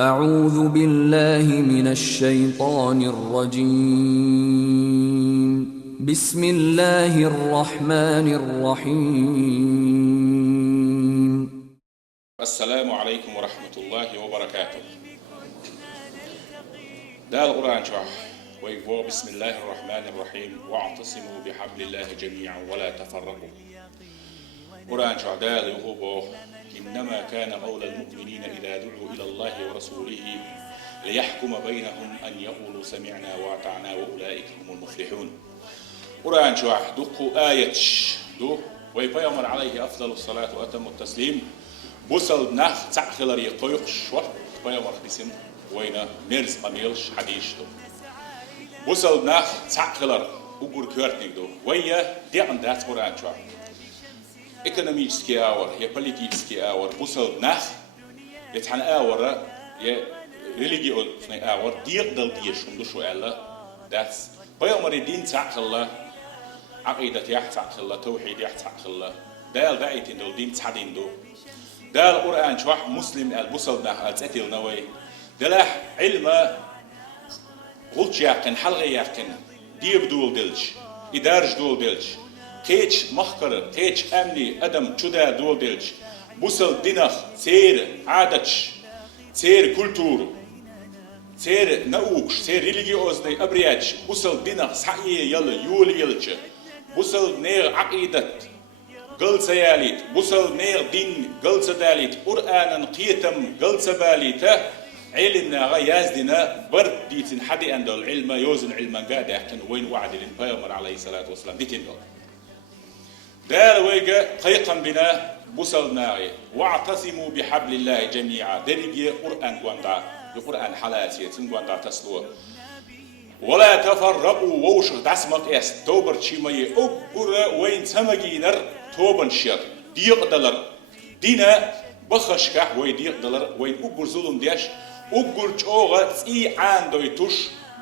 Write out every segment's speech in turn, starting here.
أعوذ بالله من الشيطان الرجيم. بسم الله الرحمن الرحيم. السلام عليكم ورحمة الله وبركاته. ده القرآن شرح ويقول بسم الله الرحمن الرحيم واعتصموا بحبل الله جميعا ولا تفرقوا. قرآن شرح ده يقول إنما كان قول المؤمنين إذا دعوا إلى الله ورسوله ليحكم بينهم أن يقولوا سمعنا وأطعنا وأولئك هم المفلحون. قرآن شرح دقوا آية دو ويبيامر عليه أفضل الصلاة وأتم التسليم بوصل نخ تعخلر يقيقش وقت بيامر بسن وينا نرز أميلش حديشتو بوصل نخ تعخلر أقول كورتنك دو ويا دي عن دات قرآن شرح ekonomiski avor, je politički avor, busel nah, je han avor, je religiøsni avor, dal diešum du alla, that's بيومر الدين تعقل عقيدة يحتعقل توحيد يحتعقل دال دايتين دول دين تعدين دو دال القرآن شوح مسلم البصل nah التأتيل نوي دلاح علم قلت يقن حلقة يقن ديب دول دلش إدارج دول دلش قيش مخكر قيش أمني أدم شدا دول دلش بوصل دينخ سير عادتش سير كولتور سير نأوكش سير ريليجيوزني أبرياتش بوصل دينخ صحيح يلا يول يلش بوصل نير عقيدة قلت ياليت بوصل نير دين قلت داليت قرآن قيتم قلت باليت علمنا غياز دينا برد ديتن حدي عند العلم يوزن علما قاعد يحكن وين وعد للبيامر عليه الصلاة والسلام ديتن دول دال ويجا قيقا بنا بوصل ناغي واعتصموا بحبل الله جميعا درجي قرآن قواندا القرآن حلاسية تنقواندا تسلوه ولا تفرقوا ووشغ داسمك اس توبر شيمي أقر وين سمجينر توبن شر ديق دلر دينا بخشكح وين ديق دلر وين أقر ظلم ديش أقر جوغا تي عندو يتوش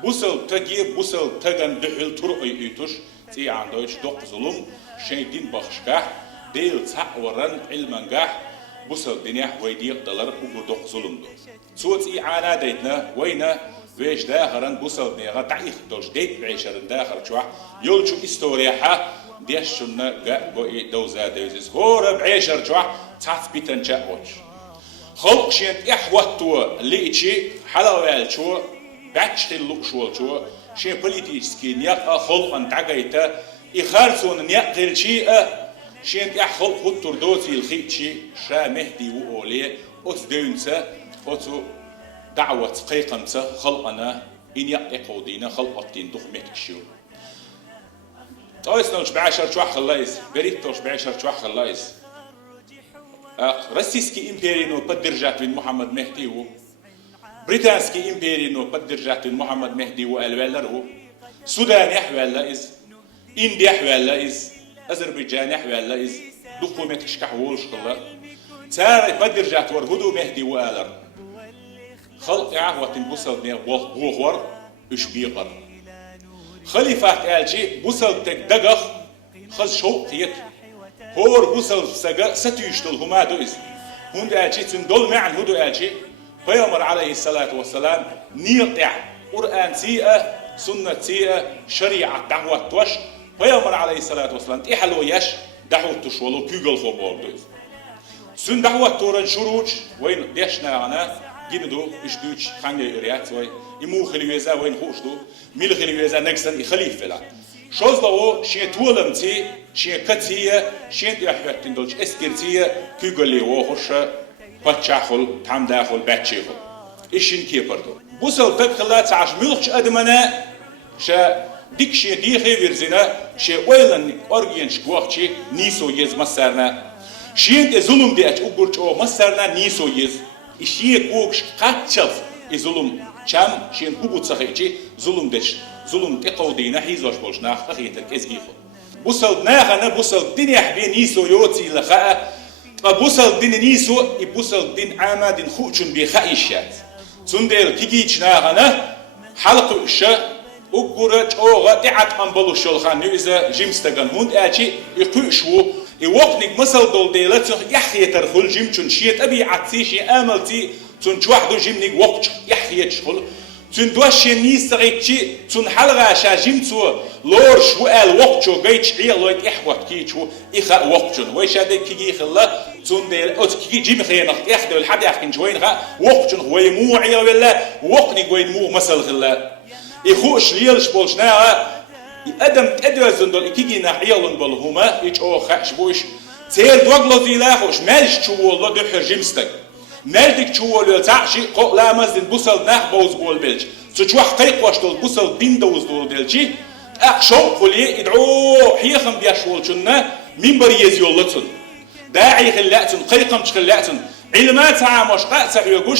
بوصل تجيب بوصل تجن دحل ترقي يتوش تي عندو يتوش ظلم شيء دين بخشكح ديل تعورن علمنجح بوصل دنيا ويديق دلر أقر دق ظلم دو صوت إعانة ديتنا وينا ويش داخرن بوصل نيغا تعيخ دوش ديت بعيشرن داخر شوح يولشو استوريحة ديشنا جا بوي دوزا دوزيز هور بعيشر شوح تثبيتن جاوش خلق شينت إحوتو ليتشي حلوال شو باتش اللوك شو شين بوليتيسكي نياقا خلقن تعقيتا إخارسون نياقل شيء شينت إحخلق خطر دوتي الخيتشي شا مهدي وقولي أوت دونسا أوتو دعوة قيقمسة خلقنا إن يقو دينا خلقتين دخمتك شو طايسنوش بعشر شوح خلايس بريتوش بعشر شوح خلايس روسيسكي إمبيرينو بدرجات من محمد مهدي و بريطانسكي إمبيرينو بدرجات من محمد مهدي و الوالر سودان يحوال إز إنديا يحوال إز أذربيجان يحوال إز دخمتك شكحولش خلا تاري بدرجات ورهدو مهدي وآلر خلق عهوة بوصل نير بوغور إش بيقر خليفة آلجي بوصل تك دقخ خز شوق تيت هور بوصل سجا ستيشتل هما دوز هند آلجي تندل معن هدو آلجي بيامر عليه الصلاة والسلام نيقع قرآن سيئة سنة سيئة شريعة دعوة توش بيامر عليه الصلاة والسلام إحلو يش دعوة تشولو كيغل خبور دوز سن دعوة تورن شروج وين ديشنا أنا جيندو إشدوش خانجي إريات وين يمو خليوزا وين خوشدو ميل خليوزا نكسن يخليف لا شوز لو شين تولمتي شين كتية شين يحيتين دولش إسكرتية كيقولي وخش بتشاخل تام داخل بتشيخل إيشين كيبردو بوصل تدخلات عش ملخش أدمنا شا ديك شي دي خير زنا شي ويلن أرجينش قوقشي نيسو يز مسرنا شين تظلم ديش أقول شو مسرنا نيسو يز إشي قوقش قاتشف الظلم شام شين هبوط صحيحي ظلم دش ظلم تقودينا حيزوش بولش ناخ أخيتك إزجيخو بوصل ناخنا بوصل دين يحبي نيسو يوتي لخاء بوصل دين نيسو يبوصل دين عامد خوشن بخايشات سندل كيجيش ناخنا حلق الشا أقرأ أوغا تعت من بلوش الخان إذا جيمستغن هند أجي يقشوا يوقنك مثل دول ديلته يحيى ترخل جيمشون شيت أبي عتسي شي آملتي تون شواحدو جيمنيك وقت يحيى شغل تون دوشي نيستريتشي تون حلقة شاجيم تو لور شو وقت شو جيتش عيالويت إحوات كي شو إخا وقت شون ويش هذا كي خلا تون دير أو كي جيم خير نخت إخدو الحد يحكي شوين خا وقت شون هو يمو عيال ولا وقت نيجوين مو مثل خلا يخوش ليلش بولشنا أدم تدوزن دول كي جينا عيالن بالهما إيش أو خش بوش تير دوغلو زيلاخوش مالش شو والله ده حرجمستك مالك شو ولا تعشي قلا مزن بوصل نخ بوز بول بلش تشوح قيق واشتول بوصل دين دوز دول دلشي أخشوا قولي ادعو حيخم بيشول شنا مين بري يزيولتن داعي خلاتن قيقم خلاتن علمات عامش قاس يقوش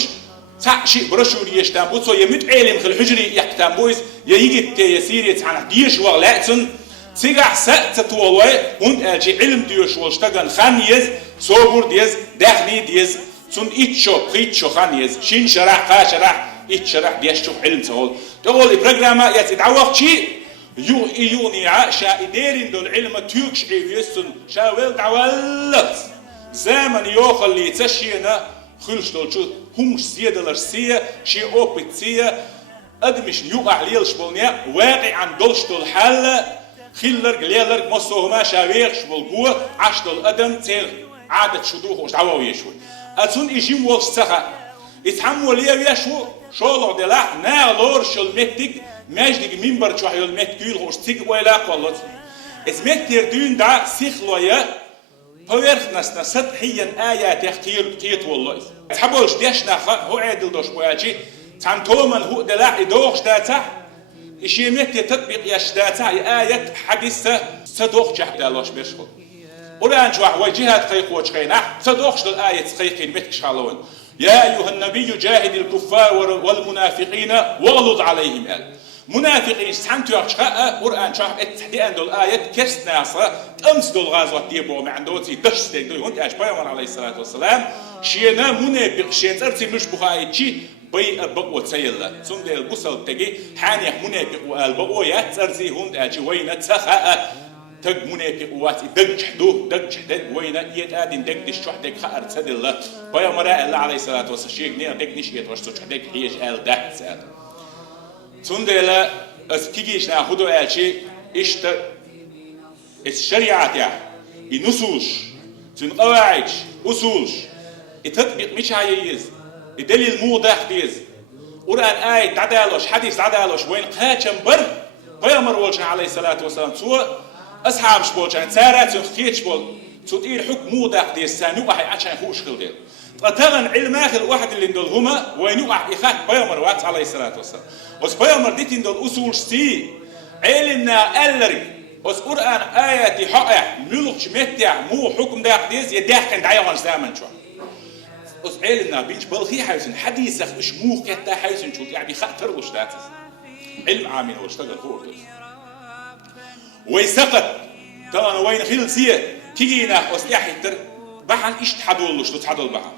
تعشي برشوري يشتام بوصو يمت علم خل حجري يحتام بويس يجي تيسير يتعنى ديش وغلاتن تيجح سأت تولوي هون أجي علم ديوش والشتغن خانيز صور ديز داخلي ديز سون إتشو قيتشو خانيز شين شرح قا شرح إتشرح ديشتو علم تقول تقول البرنامج يتدعوق شيء يونيع شائدين دول علم تيوكش عيفيسون شاول دعوالت زمن يوخل اللي تشينا خلش دول شو همش سيادة لرسية شيء أوبتسية أدمش يوقع ليلش بولنيا واقع عن دولش دول حالة خيلر قليلر مصوهما شاويخش بالقوة عشتل أدم تير عادة شدوه وش دعوه يشوي أتون إجيم والش سخا يتحمل ليه يشو شولو دلا نالور شل متك ماجدك منبر شو حيول متكيل وش تيك ولا قلت اسمك تردون دا سيخلويا بورخ نسنا سطحيا آيات يختير كيت والله تحبولش ديش نخا هو عادل دوش بواجي تان تومن هو دلا إدوخش داتا إشيمت تطبيق يشداتا آية حديثة صدوخ جهد الله بيرشخل ولان جوا وجهات قيق وجهنا صدوخش الآية قيقين متكش حالون يا أيها النبي جاهد الكفار والمنافقين واغلظ عليهم قال منافقين استحنتوا يقشقاء قرآن شاح اتحديان دول آية كرست ناصرة تأمس دول غازوات ديبو معندوتي دشتك دول هند أشبايا عليه الصلاة والسلام شينا منافق شين ترتي مش بخايتشي بي أبقوا تسيلا سند البصل تجي حانيح منافق والبقويات ترزي هند أجي وين تسخاء تج منافق وات دج حدو دج حدد وين يتادين دج دش حدك خار تسدل بيا مرا الله عليه الصلاة والسلام شيء نير دج نشيت وش حدك هيج آل دك ساد سند لا أسكيجيش ناخدو أشي إشت الشريعة يا النصوص سن قواعد أصول التطبيق مش هيز الدليل موضح بيز قرآن آية تعدالوش حديث تعدالوش وين قاتشم بر بيامر والشان عليه الصلاة والسلام سوى أصحاب شبولشان سارات وخيت شبول تطير حكم موضح دي السانو واحد عشان خوش خل دير تغن علم آخر واحد اللي ندول هما وينوع إخاك بيامر وات عليه الصلاة والسلام وس بيامر ديت ندول أصول سي علمنا ألرق وس قرآن آية حقه ملوش متع مو حكم ده قديس يداه كان دعيان زمان شو أس علمنا بينش بالخي حيسن حديث مش مو كتا حيسن شو يعني خاطر وش داتس علم عامين واشتغل فوق ويسقط طبعا وين خلصيه تيجينا أس يحتر بحن إيش تحدول وش تحدول بحن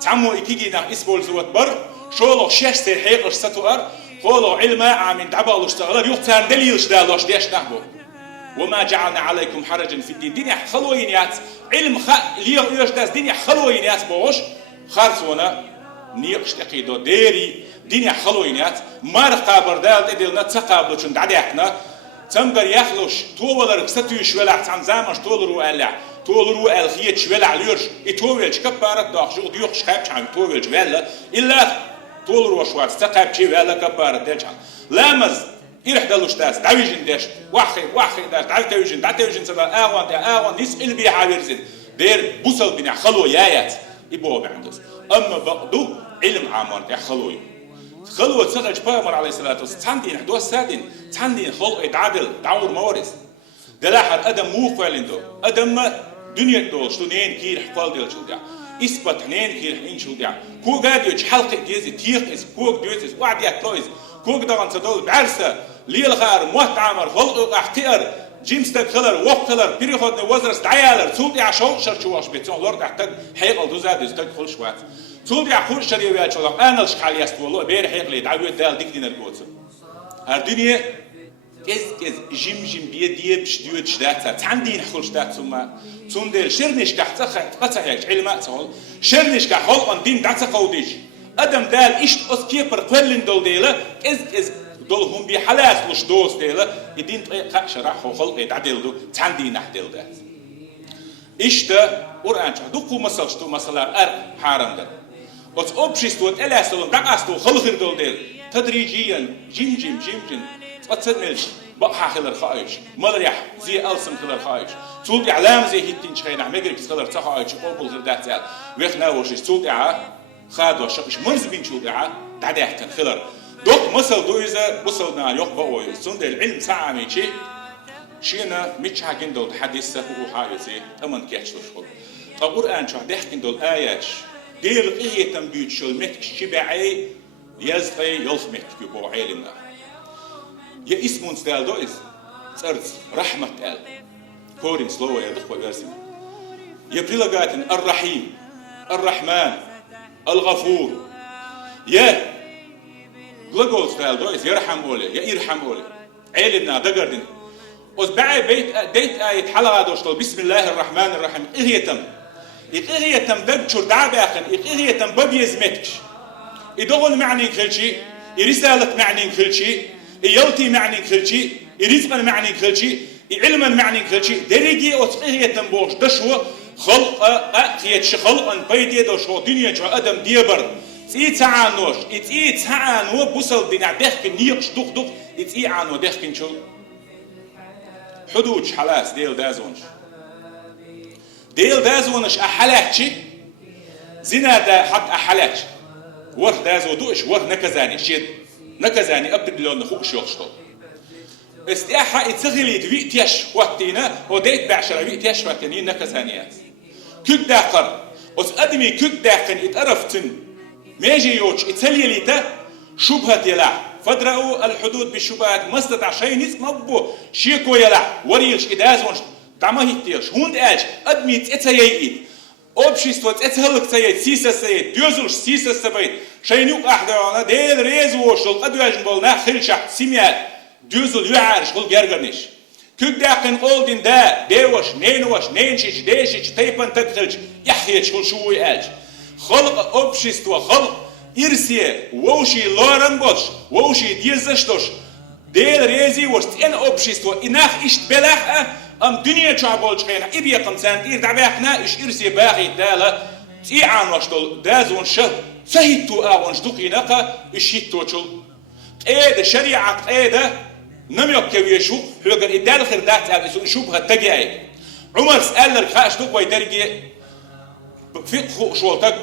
تعمو تيجينا إسبول زوات بر شو شاش سرحيق وش ستوار قولوا علم عامين دعبا وش تغلب يقتان دليل وش دالوش ديش نحبو وما جعلنا عليكم حرجا في الدين دنيا خلوين يات علم ليه يوش داس دنيا خلوين يات بوش خارسونا نيقش تقيدو ديري دنيا خلوين يات مار قابر دال تدلنا تقابلو چون دعديحنا تنبر يخلوش طولر ستوش ولع تن زامش طولرو ألع طولرو ألخيتش ولع ليرش إتوولش كبارت داخ جو ديوخش خابش عن طولش ولا إلا طولرو شوات تقابش ولا كبارت ديش لامز إيرح دلوش داس داويجن داش واخي داش داويجن سبا آوان نسأل بيها عبيرزين دير بوصل بنا خلو يايات يبوه بعندوس أما بقدو علم عامر يا خلوي خلوة سخج بامر عليه الصلاة والسلام تندين حدوث سادين تندين خلق عدل دعور مورس دلاحر أدم مو فعلين دو أدم دنيا دول شتونين كير حقال ديل شو دع إثبات نين كير حين شو دع كو قاد يج حلقة جيز تيخ إس كوك ديوتس وعد يتلويز كوك دغن تدول بعرسة ليل غار موت عمر خلق احتيار جيمستك خلر وقت خلر بيريخد وزرس دعيالر صوت يا شو شرشواش بيتون لورد احتاج حيقل دوزاد يستك خل شوات صوت يا خل شريويا شو أنا الشكال يستولو بير حيقل يدعوي دال ديك دين القوت الدنيا كز جيم بيديه بشديوت شداتها تعندين خل شدات ثم تندر شرنش كحت قطع علماء تقول شرنش كحل دين دعت قوديش Adam dal ist os keeper quellin dol dela is dol hum bi halas lush dos dela idin shara khol adil do tandi nahdil dat ist Quran duku masalstu masalar haramda os общество elasol daqastu khalkhir dol del tadrijiyan jim تصدملش بقى خلال خايش ملريح زي ألسم خلال خايش تقول إعلام زي هيتين شخين عمقرب خلال تخايش قبل غير ده تعال ويخنا وشش تقول خاد وشش منزبين تقول تعديحتن خلال دوك مثل دويزة وصلنا يقبأ ويسند العلم ساعة ميشي شينا مش حاجين دول حديثة هو حاجزي أمن كيتش وشغل القرآن شو حديحكين دول آيات ديل إيه تنبيت شو المتك شبعي يزغي يلخمت كيبو علمنا يا اسمون ستال دويز سرز رحمة ال كورين سلوه يا دخوة يرسم يا بلغاتن الرحيم الرحمن الغفور يا غلغول ستال دويز يرحم أولي يا يرحم أولي علمنا دقردن وزبعي ديت آية حلقة دوشتل بسم الله الرحمن الرحيم إيه تم دبشر دعباخن إيه تم ببيزمتكش إدغل معني كل شيء رسالة معني كل شيء يلتي معني كل شيء رزقا معني كل شيء علما معني كل شيء درجي أصحيه تنبوش دشوا خلق أخيت خلقا بيدي دشوا دنيا جو أدم ديبر تعانوش تعانو بوصل دنا دخك نيقش دخ عانو دخك شو حدود حلاس ديل دازونش أحلاكشي زنا دا حق أحلاكش ور دازو دوش ور نكزاني شيد نكزاني أبد لون نخوش يخشطو استياحة اتغلي دويت يش وقتنا وديت بعشرة ويت يش وقتني نكزانيات كك داقر وس أدمي كك داقن اتقرفتن ميجي يوش اتسليليتا شبهة يلا فدرأوا الحدود بالشبهات مستطع شيء نسم أبو شيكو يلا وريلش إدازونش تعمه هيتيش هوند آج أدمي اتسيئيد общество اتهلك سيد سيسا سيد ديوزلش سيسا سبيد شينوك أحدانا ديل ريز وشل قدواجن بولنا خلشح سيميات ديوزل يعارش قل جرجرنش كك داقن قولدين دا ديوش نينوش نينشيش ديشيش تيبان تدخلش يحيش كل شوي آج خلق общество خلق إرسية ووشي لورنبوش ووشي ديزشتوش ديل ريزي وشتين общество إناخ إشت بلاح أم دنيا شعبولش خينا إبيا قمسان إير دعباقنا إش إرسي باقي دالا تيعان وشتل دازون شه سهيتو آوانش دقيناقا إشيتو شل قيدة شريعة قيدة نميق كويشو حلوكا إدال خير دات أبسون شبهة تقيعي عمر سأل لك خاش دقوي درجي فقه شولتك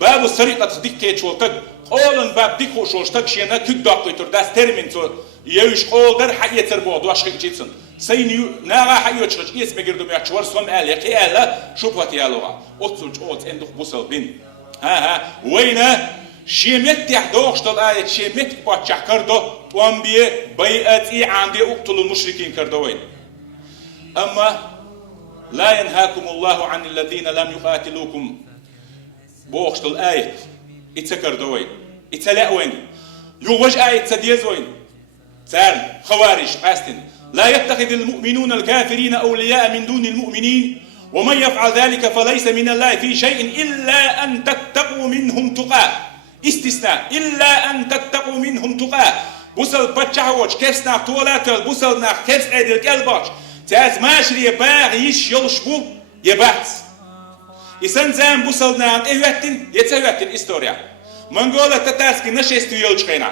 باب السريقة تدكي شولتك قولن باب ديكو شولتك شينا كك داقوي ترداس ترمين تو يوش قول در حقية تربوض واشخيك جيتسن سينيو ناغا حيو تشخش اسم جردو ميحشور سوام آلي قيالا شبهة يالوغا أتسوج أوت اندوخ بوصل بين ها وينا شيمت يحدوغشتل آية شيمت باتشح كردو توانبيه بيئتي عندي اقتل المشركين كردوين أما لا ينهاكم الله عن الذين لم يقاتلوكم بوغشتل آية اتسكردوين اتلاقوين يوغج آية تديزوين سال خوارج قاستن لا يتخذ المؤمنون الكافرين أولياء من دون المؤمنين ومن يفعل ذلك فليس من الله في شيء إلا أن تتقوا منهم تقاه استثناء إلا أن تتقوا منهم تقاه بوصل بتشعوش كيفسنا طولاتل بوصلنا كيفس عدل كالباش تاز ماشري باغ يش يلشبو يبات إسان زام بوصلنا إيواتن يتسواتن إستوريا منقولة تتاسكي نشيستو يلشقينا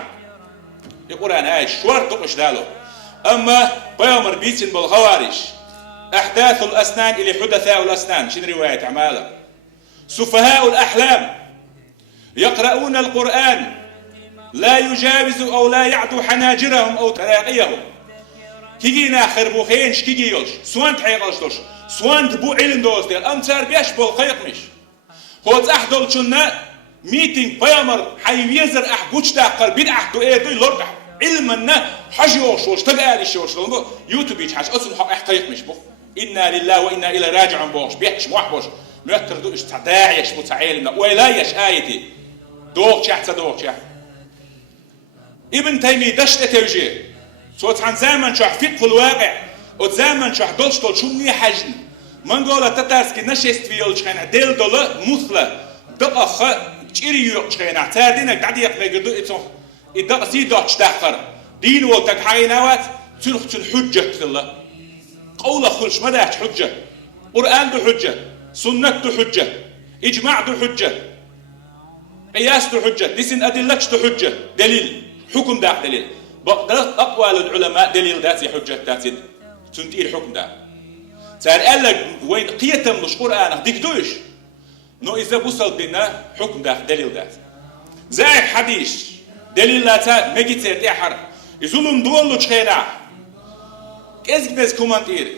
القرآن آيش شوار تقش دالو أما بيومر بيتن بالخوارج أحداث الأسنان إلى حدثاء الأسنان شن رواية أعمالها سفهاء الأحلام يقرؤون القرآن لا يجاوز أو لا يعدو حناجرهم أو تراقيهم كيجينا خربوخينش كيجيوش سوانت حيقلشتوش سوانت بو علم دوز ديل أمتار بيش بالخيقمش هو تأحدل شنا ميتينج بيومر حيويزر أحبوش تاقر بدأحدو إيدو يلورقح علمنا حجوش وش تقاليش وش لنبو يوتيوب يتحاش أصل حق احقيق مش بو إنا لله وإنا إلى راجعون بوش بيحش موحبوش ميتر دوش تعداعيش متعيلنا ويلايش آيتي دوغ شاح تدوغ شاح ابن تيمي دشت توجيه صوت عن زمن شاح فقه الواقع وزمن شاح دولش دول شو مني حجن من قولة تتاسكي نشيست فيولش خانا ديل دولا مثلة دقخ تشيري يوقشينا تاردينك دعديك مجدو إتو إدق سيدوش تأخر دين والتك حيناوات تلخ الحجة تلا قول خلش ماذا حجة قرآن دو حجة سنة دو حجة إجماع دو حجة قياس دو حجة ديسن أدلة دو حجة دليل حكم دا دليل أقوال العلماء دليل ذاتي حجة ذاتي تنتهي الحكم دا سأل قال لك وين قيتم مش قرآن ديك دوش نو إذا وصل بنا حكم دا دليل ذات زي حديث دليل ذات مجتر تحر يزولم دولو تشينا كيزك بس كومنتير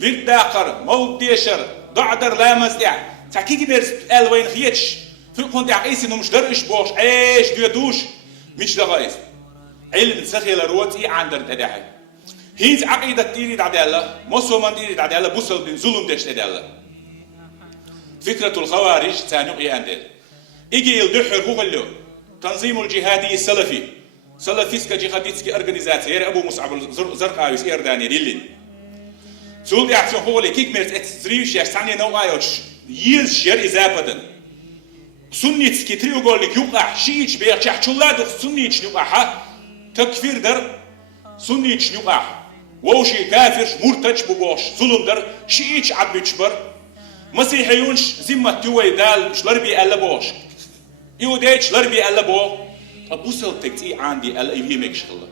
فيد داقر مول ديشر ضعدر لامز دع تحكيكي بيرس الوين خيتش في كنت عايز انه مش درش بوش ايش ديدوش مش دغايز علم سخيل روتي عندر تداحي هيز عقيدة تيري دعدالة مسلمان تيري دعدالة بوصل بين ظلم ديش دعدالة فكرة الخوارج تانوقي عندل ايجي الدحر هو اللو تنظيم الجهادي السلفي سلفيسكا جهاديتسكي ارغانيزاتي ير ابو مصعب الزرقاوي ايرداني ديلين سول يعطيهم هو اللي كيك ميرت اتسريوش يستعني نوعايوش يلز شير إزابدن سنيتسكي تريوغول لك يوقع شيش بيرشح شلادو سنيتش يوقع تكفير در سنيتش يوقع ووشي كافرش مرتج ببوش ظلم در شيش عبيتش بر مسيحيونش زمة توي دال مش لربي ألا بوش يوديش لربي ألا بو أبوسل تكتي عندي ألا يبيمك شغلة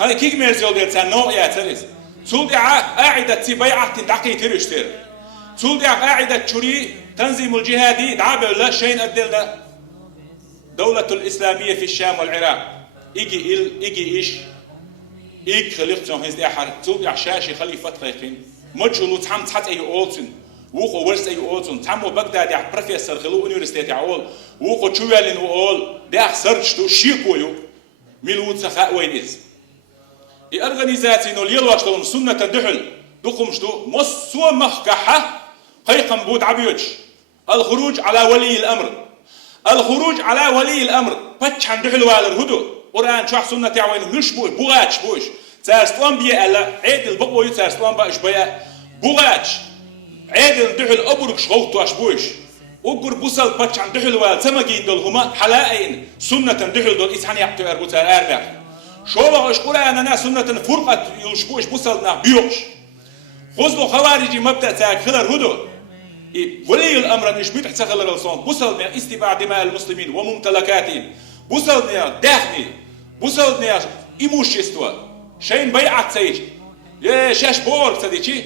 هذا كيك ميرزيول ديرتان نوع ياتريز سودع قاعدة تبيعة تدعقي ترشتر سودع قاعدة تشري تنظيم الجهادي دعابة لا شيء أدلنا دولة الإسلامية في الشام والعراق إيجي إيش إيج خليقتهم هزدي أحر سودع شاشي خليفة خيقين مجهولو تحم تحت أي أولتن وقو ورس أي أولتن تحمو بغداد يح بروفيسور خلو أونيورسيتي عول وقو تشوالين وقول ده سرشتو شيكويو ميلوت سخاء وين إز الأورغانيزاتي نو ليلواشتهم سنة الدحل دقمشتو مصو مخكحة قيقم بود عبيوش الخروج على ولي الأمر الخروج على ولي الأمر باتش عن دحل والرهدو قرآن شاح سنة تعوين مش بوش بوغاتش بوش تارسلام بيا ألا عيد البقوي تارسلام باش بيا بوغاتش عيد الدحل أبركش غوطواش بوش وقر بوصل باتش عن دحل وال سمجين دول هما حلائين سنة دحل دول إسحان يحتو أربوتار أربع شولا أشكره أننا سنة فرقة يلشبوش بوصلنا بيوش خذوا خوارجي مبدأ تاك خلال هدو ولي الأمر نش بيتح تخلال الصوم بوصلنا استباع دماء المسلمين وممتلكاتهم بوصلنا داخني بوصلنا إيموشيستوا شين بيعت سيج يا شاش بور صديقي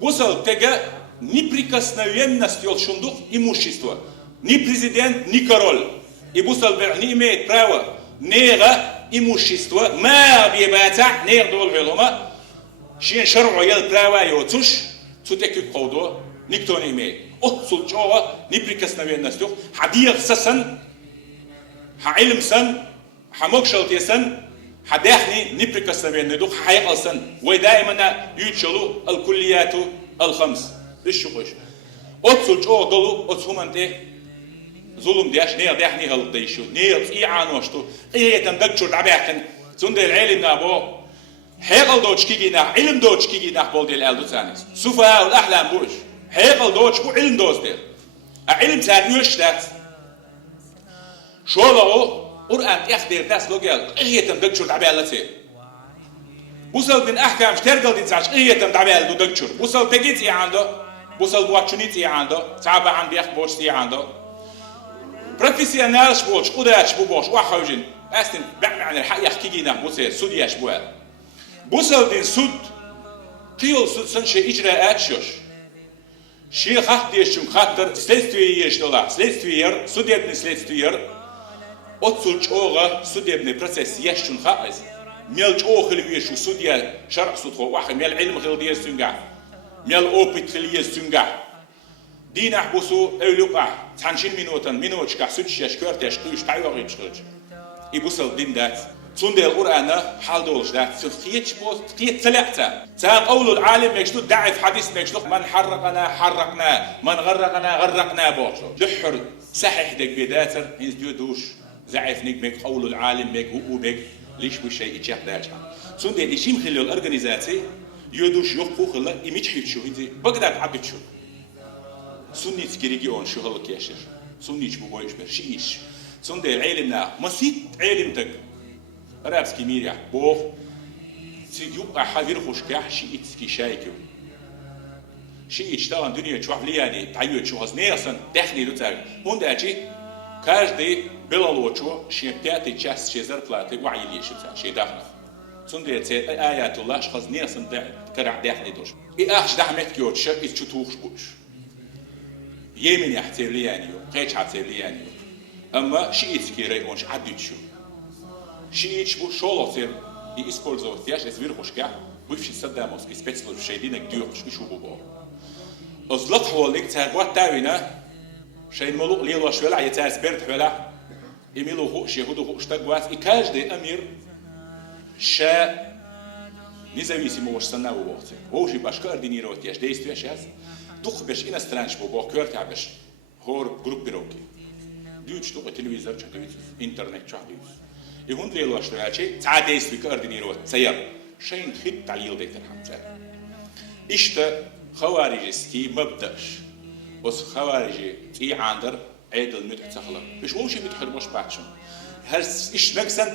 بوصل تجا неприкосновенность شندوق إيموشيستوا ни президент ни король и бусал не имеет права نيغا имущество ما بيباتع نيغ دول علوما شين شرعو يلتراوا يوتوش تتكي قودو никто не имеет отсул чова неприкосновенность حديق سسن علم سن حموكشلتي سن حداخني неприкосновенный دوك حيقل سن ودائما يتشلو الكليات الخمس للشقوش отсул чова دولو отсуманте ظلم دياش نير دياح نير هالديشو نير إيعانوشتو إيه تندكشور عباكن سند العلم نابو حيقل دوتش كيجينا علم دوتش كيجينا بول ديال الدو ثانيس سفهاء والأحلام بوش حيقل دوتش بو علم دوز دير علم ثانيوش دات شو لو قرآن يخدر ناس لو قال إيه تندكشور عبالتي بوصل من أحكام شترقل دينساش إيه تندعبال دو دكشور بوصل تجيت عنده بوصل واتشنيت عنده تعب عن بيخ بوش عنده بروفيسيونال شبوش قداش بوش وحوجين أستن بمعنى الحق يحكينا بوسه سودياش بوا بوصل دين سود كيول سود سنشي إجراءات شوش شيء خاطر خاطر следствие دولار следствие судебный следствие отсулч ога судебный процесс يشون خايز ميل أوخل ويشو судья شرع سود واحد ميل علم خلديه سنجا ميل أوبيت خليه سنجا دين أحبسو أولوقع تانشين منوتش كحسوتش يشكرتش قيش تعيوغيش خلج يبوصل دين دات صندي القرآن حال دولش دات سخيتش بوس خيت سلعتا تان قول العالم يجدو دعف حديث يجدو من حرقنا حرقنا من غرقنا غرقنا بوشو لحر صحيح دك بداتر ينزدو دوش زعف نجمك قول العالم مك وقوبك ليش بشيء يتشاق داجها صندي إشيم خلو الأورغانيزاتي يدوش يخو خلا يميتش شو هدي بقدر عبد شو سنيت كريجيون شو هلا كياشر سنيش بويش برشيش سند العلمنا مسيت علمتك رابسكي ميريا بوخ سيجوب حافير خوشكاح شيء كي شايكو شيء اشتغل دنيا تشوف لي يعني تعيد شو هزني اصلا داخلي لتاعي هون داجي каждый белолочо شيء بتاعتي تشاس شيء زرقلاتي وعي لي شيء داخل سند تي ايات الله خزني اصلا كرع داخلي دوش اي اخش دحمت كيوتش از تشوخش بوش يمين يحتر لي يعني قيش حتر لي يعني اما شيء تكيري اونش عديتشو شيء بو شولوتر и использовать я сейчас верхушка бывший саддамовский спецслужбы динек дюрш и шубо озлط حوالك تاغوات تاوينا شين ملوك ليلو شولا يتاس برد حولا يميلو هو شهودو هو اشتغوات и каждый امير شا независимо уж санаву вохте вожи башка координировать я действия сейчас дух беш иностранч бо квартя беш хор группировки дюч то телевизор чатовиц интернет чатовиц и هون ليلو اشتغلاتي تعديس في координировать سير شين خد تعليل ديت الحمزه اشت خوارجسكي مبدأش بس خوارجي تي عندر عيدل مدح تخلق مش وشي متحرمش بعدشون هرس ايش نقصن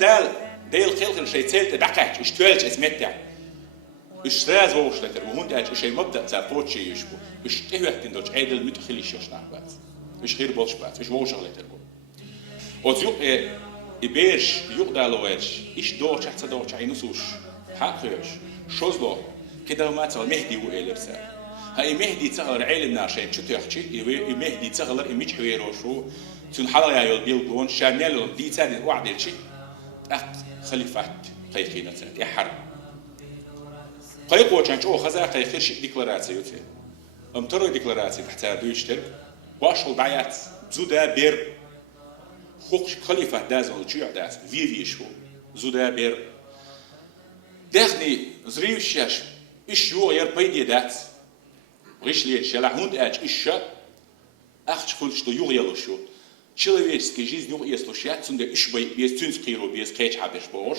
ديل خلق شيء تلت دقاش ايش تولج اسمتع ايش راز ووش لتر وهون داج شيء مبدأ تاع شيء يشبو ايش تهوت دوش عيدل مدخليش يشنع بعد ايش غير بولش بعد ايش ووش لتر وتيوق يبيش يقدالوش ايش دوش حتى دوش عينوسوش حقيش شوزلو كده ما تقول مهدي وإلبسه هاي مهدي تغلر علم ناشين شو تحكي مهدي تغلر إميج حويروشو تنحلا يا يلبيل بون شامل دي تاني وعد شيء خليفات قيقينة تاني يحر قيقو كان شو خزا قيقير شيء ديكلاراتيو تاني ترى ديكلاراتيو تحتها دويشتر واشل بعيات زودا بير خوش خليفة دازل جيع داز في شو زودا بير داخني زريوشياش إيش يو غير بيدي دات غيش ليه شلا هوند أج إيش أخش كل شو يو غير شو человеческий жизнь يو يسلوشيات سند إيش بيس تنسقيرو بيس كيش حبش بوش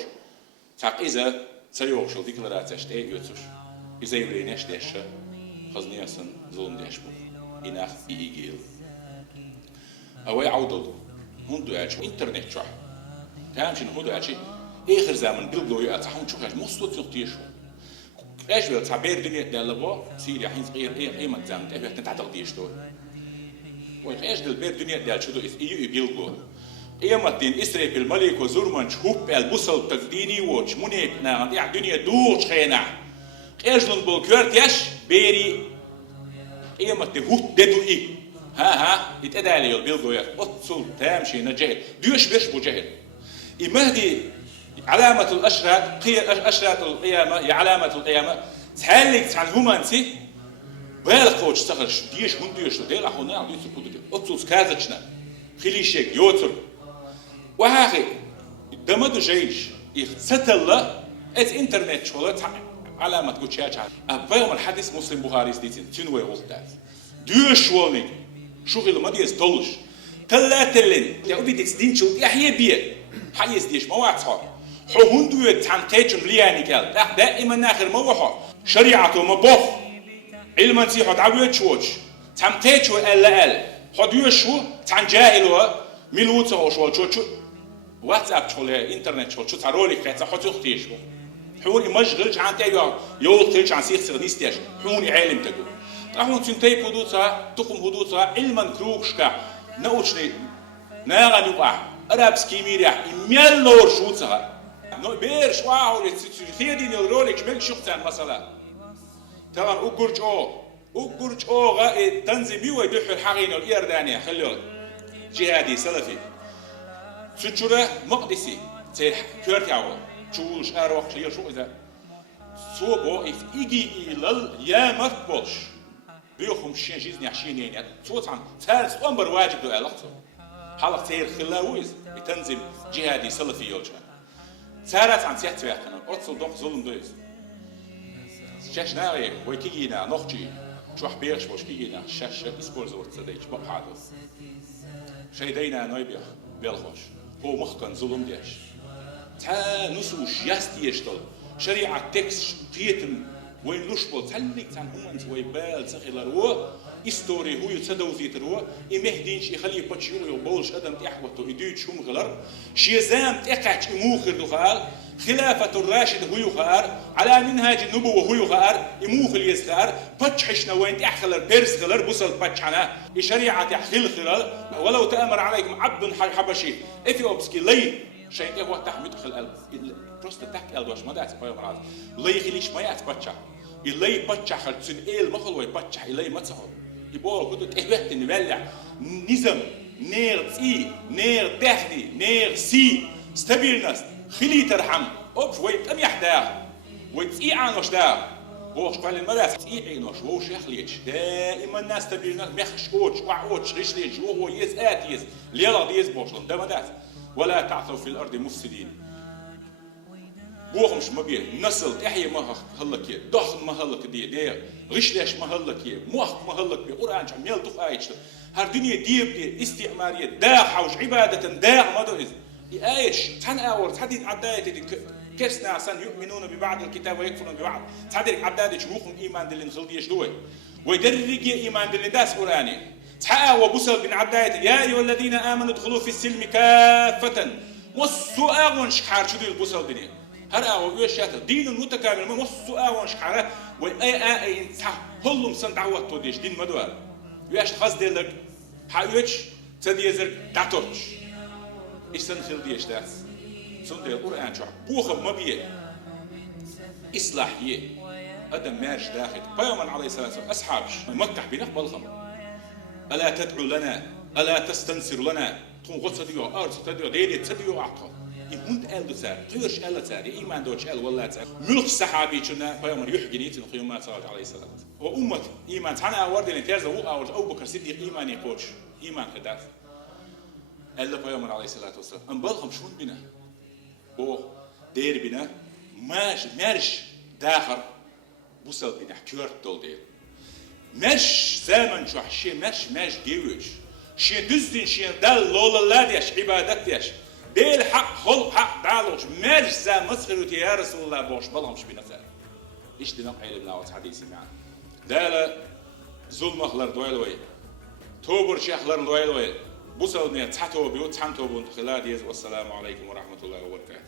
تاق إذا سيوخشل ديكلاراتش تي يوتش إذا يبرينش ديش خزنياسن ظلم ديش بو إناخ إيجيل أوي عودل هوند أج إنترنت شو تامشين هوند أج آخر زمن بالبلويات تحون شو خش مصلوت يقتيشو إيش بيل تعبير دنيا دلوا سيريا حين صغير إيه ما تزامن تبي تنتعدل ديش دول وإيش دلبير دنيا دل شو دو إيو يبيلقو إيه ما تين إسرائيل بالملك وزورمان شوب البصل تقديني وش منيك نعم يع دنيا دوش خينا إيش لون بالكورت يش بيري إيه ما تهوت ددو إيه ها يتأدى لي البيلقو يا أتصل تامشي نجاه ديوش بيش بوجهل المهدي علامة الأشراط أشراط القيامة هي علامة القيامة تحلق عن هومانسي بالك وش تخرج ديش هون ديش ديل أخونا عم يسكتوا ديل أتصل كازتشنا خليشك يوتر وهاخي دمدو جيش يختتل إت إنترنت شغلت علامة كوتشاتش أبغيهم الحديث مسلم بخاري سديتين تنوي وقتات ديش ولي شغل ما ديس طلش تلاتلين يا أبي تسدين شو يحيى بيه حيز ديش ما وعطها حوندو تعنقيتشن لياني كال دائما ناخر موحة شريعته مبوخ علما سيحو تعويت شوش تعنقيتشو ألا حديو شو تعن جاهلوا ملوته شو واتساب شو انترنت شو تعرولي كتا حتو اختيشو حوني مشغل عن تايو يوقتش عن سيخ سغنيستيش حوني عالم تقو راحون تنتي حدوثها تقوم حدوثها علما كروكشكا نوشني ناغا نوقع أرابسكي ميريح يميلور شوتها نو بيرش واو يتسيدين الرولك مل شختان مثلا طبعا أقرج غا تنظيمي ويدح الحقين الإردانية خلوا جهادي سلفي سجرة مقدسي تير كورتاو شوش أروح شيء شو إذا صوبو إيجي إلى يا مقبلش بيوخم شين جيزني عشينين يعني صوت عن ثالث أمر واجب دو ألقته حلق تير خلاويز بتنظيم جهادي سلفي يوجه سارت عن سيحت ويحكنا أتصل دوق ظلم دويز شاش ناري ويكينا نخجي شو حبيرش وش كينا شاش إسبول زورت صديش بقعدو شي دينا نويبيخ بيلخوش هو مخكن ظلم ديش تا نسوش يستيشتل شريعة تكس فيتم وين لشبل تلك تان هم ويبال تخيلر هو استوري هو يتصدوزيت هو يمهدينش يخلي باتشيو يبولش ادم تحوته يديت شوم غلر شيزام تقعش يموخر دخال خلافة الراشد هو يخار على منهاج النبوة هو يخار يموخل يسخار باتشحشنا وين تحخلر بيرس غلر بوصل باتشحنا الشريعة تحخل خلال ولو تأمر عليكم عبد حبشي اثيوبسكي لي شيء هو تحميد خل قلب بروست تحت قلب واش ما دعت بايو مراد لي خليش ما يعت باتشا اللي باتشا خلصن ايه المخل وي باتشا اللي ما تصحوا يبغوا كنت تهبت نبلع نظام نير تي نير تهدي نير سي ستابيلنس خلي ترحم اوبش وي تم يحدا وتي عن واش دا وش قال المدرسة تي عين واش هو شيخ ليش دائما الناس ستابيلنس مخش اوتش واوتش ريش ليش هو يز اتيز ليلا ديز بوشلون ده مدرسة ولا تعثوا في الارض مفسدين بوخمش ما بيه نسل تحيي ما هلك يه ضخم ما هلك دي غشلاش ما هلك يه موخ ما هلك بيه قرآن شو ميل تخ آيش هر دنيا ديب دي استعمارية داح وش عبادة داح ما ده آيش تان أور تحدي عداية دي كرسنا عشان يؤمنون ببعض الكتاب ويكفرون ببعض تحدي عداية شروخهم إيمان دلين خلدي يشلوه ويدرج إيمان دلين داس قرآني تحقق وبصل بن عداية يا أيها الذين آمنوا ادخلوا في السلم كافة وصوا أغون شحار شدوا البصل بني هر أو يشات دين متكامل ما وصوا أغون شحار وأي إنسان هلهم سن دعوة توديش دين مدوار ياش خاص دلك حيوش تديزر دعتوش إيش سن خلديش داس سن دل القرآن شو بوخم ما بيه إصلاحية أدم مارش داخل بيوم عليه الصلاة والسلام أصحابش مكح بنقبلهم ألا تدعو لنا ألا تستنصر لنا تون غصة ديو أرض تديو ديدي تديو عقل يهند أل دسار تيرش أل تسار إيمان دوش أل ولا تسار ملك الصحابي شنا بيوم يحجني تنقيم ما صار عليه السلام وأمة إيمان تانا أورد اللي تيرز هو أورد أبو بكر صديق إيمان يقولش إيمان خداف ألا بيوم عليه الصلاة والسلام أم بالهم شون بنا أو دير بنا مارش داخل بوصل بنا كيرت دول دير مش زمن شو شيء مش ديوش شيء دزدين شيء دال لولا لا ديش عبادات ديش ديل حق خلق حق دالوش مش زمن مسخروا يا رسول الله بوش بلامش بنفسه إيش دنا قيل بنا وتحديثي معنا دال ظلم خلر دويلوي توبر شيخلر دويلوي بوصل بنا تحتوا بيوت تحتوا بنت خلال ديز والسلام عليكم ورحمة الله وبركاته